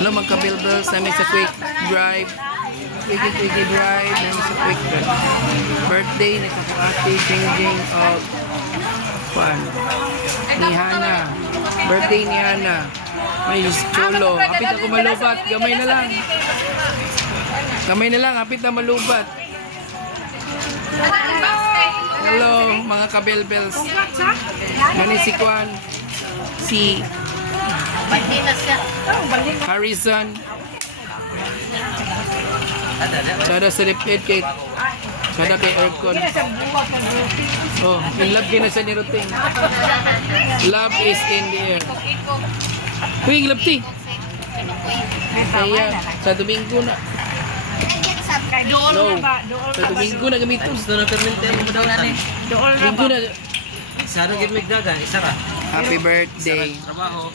Hello mga kabilbels, namin sa quick drive. Quickie drive, namin sa quick drive. Birthday ni sa ate, changing of fun. Ni Hana. Birthday ni Hana. May chulo. Hapit ako malubat. Gamay na lang. Gamay na lang. Hapit na malubat. Hello mga kabilbels. Nani si Kwan. Si Harrison. Sada sa repeat kay sada kay aircon. Oh, in love din na siya ni Ruting. Love is in the air. Kuing love ti. Kaya sa Domingo na. No. Sa Domingo na gamiton. Gusto na permente mo daw ni. Domingo na. Sana gid mig daga, isa ra. Happy birthday. Trabaho.